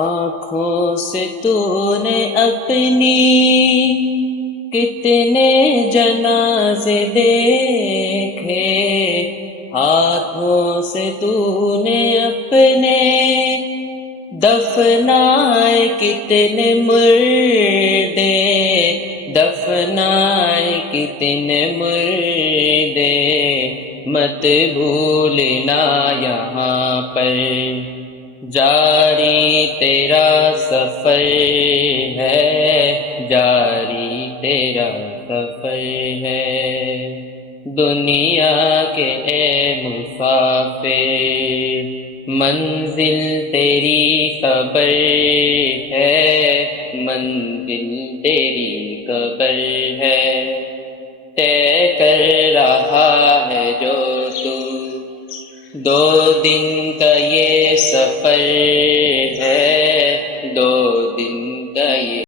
آنکھوں سے تو نے اپنی کتنے جنازے دیکھے، ہاتھوں سے تو نے اپنے دفنائے کتنے مردے، دفنائے کتنے مردے، مت بھولنا یہاں پر جاری تیرا سفر ہے، جاری تیرا سفر ہے۔ دنیا کے اے مسافر، منزل تیری قبر ہے، منزل تیری قبر ہے۔ طے کر رہا ہے جو تو 2 دن کا یہ سفر